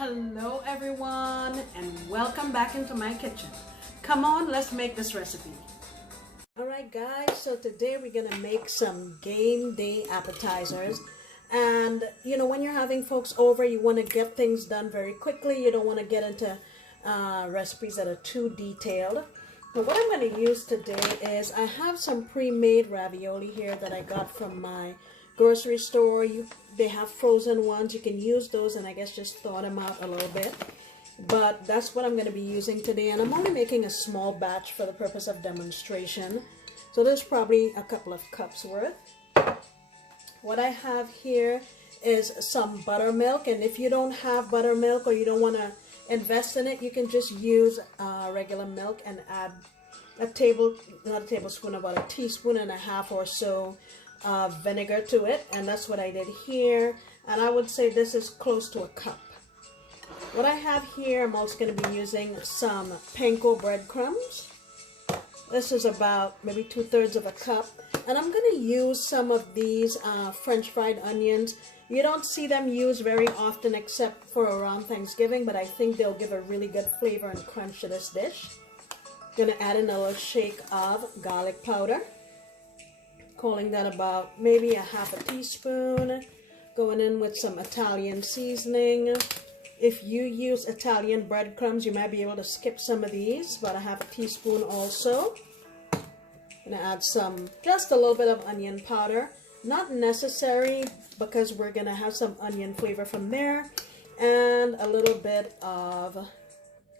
Hello everyone and welcome back into my kitchen. Come on, let's make this recipe. Alright guys, so today we're gonna make some game day appetizers. And you know, when you're having folks over, you want to get things done very quickly. You don't want to get into recipes that are too detailed. But what I'm going to use today is I have some pre-made ravioli here that I got from my grocery store. They have frozen ones. You can use those and I guess just thaw them out a little bit. But that's what I'm going to be using today. And I'm only making a small batch for the purpose of demonstration. So there's probably a couple of cups worth. What I have here is some buttermilk. And if you don't have buttermilk or you don't want to invest in it, you can just use regular milk and add not a tablespoon, about a teaspoon and a half or so vinegar to it. And that's what I did here. And I would say this is close to a cup. What I have here, I'm also going to be using some panko breadcrumbs. This is about maybe 2/3 of a cup. And I'm going to use some of these French fried onions. You don't see them used very often except for around Thanksgiving, but I think they'll give a really good flavor and crunch to this dish. Going to add in a little shake of garlic powder. Calling that about maybe a half a teaspoon. Going in with some Italian seasoning. If you use Italian breadcrumbs, you might be able to skip some of these, about a half a teaspoon also. I'm going to add just a little bit of onion powder. Not necessary because we're going to have some onion flavor from there. And a little bit of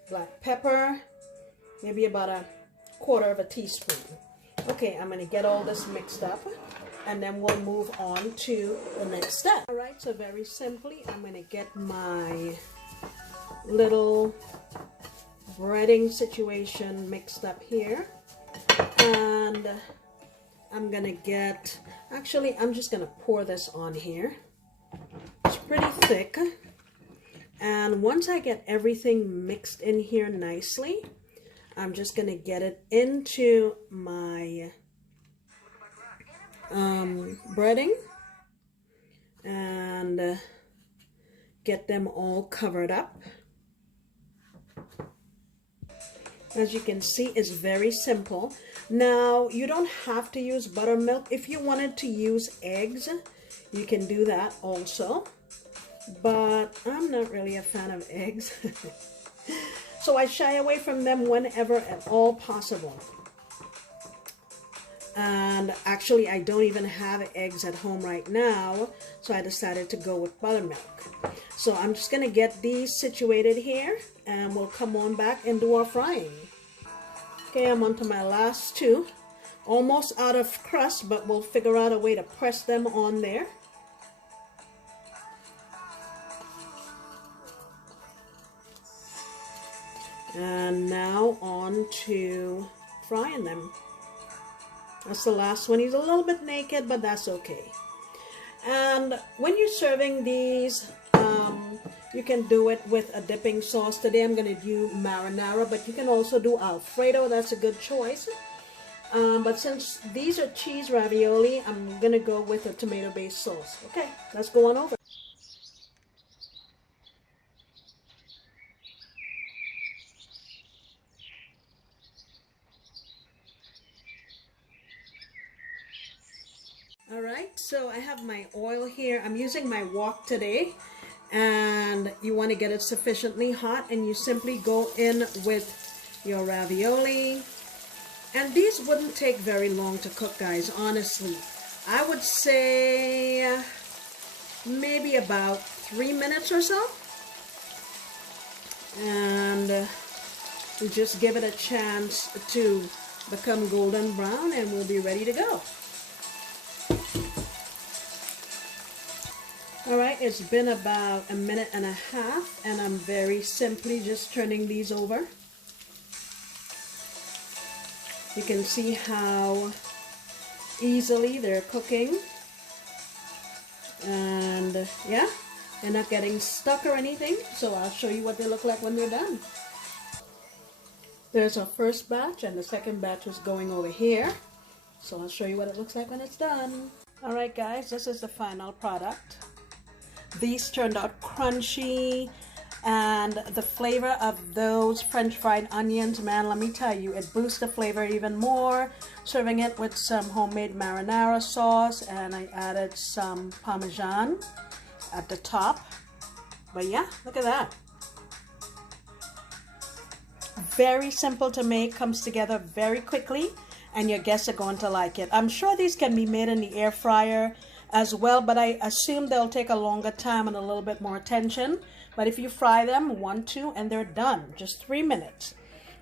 black pepper. Maybe about a quarter of a teaspoon. Okay, I'm going to get all this mixed up. And then we'll move on to the next step. Alright, so very simply, I'm going to get my little breading situation mixed up here. And I'm going to get, actually, I'm just going to pour this on here. It's pretty thick. And once I get everything mixed in here nicely, I'm just going to get it into my breading and get them all covered up. As you can see, it's very simple. Now, you don't have to use buttermilk. If you wanted to use eggs, you can do that also. But I'm not really a fan of eggs. So I shy away from them whenever at all possible. And actually, I don't even have eggs at home right now, so I decided to go with buttermilk. So I'm just going to get these situated here, and we'll come on back and do our frying. Okay, I'm on to my last two. Almost out of crust, but we'll figure out a way to press them on there. And now on to frying them. That's the last one. He's a little bit naked, but that's okay. And when you're serving these, you can do it with a dipping sauce. Today I'm going to do marinara, but you can also do Alfredo. That's a good choice. But since these are cheese ravioli, I'm going to go with a tomato-based sauce. Okay, let's go on over. Alright, so I have my oil here. I'm using my wok today, and you want to get it sufficiently hot, and you simply go in with your ravioli. And these wouldn't take very long to cook, guys, honestly. I would say maybe about 3 minutes or so. And we just give it a chance to become golden brown, and we'll be ready to go. Alright, it's been about a minute and a half, and I'm very simply just turning these over. You can see how easily they're cooking. And yeah, they're not getting stuck or anything, so I'll show you what they look like when they're done. There's our first batch, and the second batch is going over here. So I'll show you what it looks like when it's done. Alright guys, this is the final product. These turned out crunchy And the flavor of those French fried onions, man, let me tell you, it boosts the flavor even more. Serving it with some homemade marinara sauce, and I added some Parmesan at the top. But yeah, look at that. Very simple to make, comes together very quickly, and your guests are going to like it. I'm sure these can be made in the air fryer as well, but I assume they'll take a longer time and a little bit more attention. But if you fry them 1, 2, and they're done, just 3 minutes.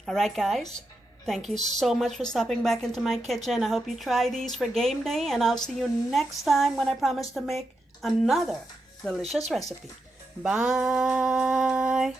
All right, guys, thank you so much for stopping back into my kitchen. I hope you try these for game day, and I'll see you next time when I promise to make another delicious recipe. Bye.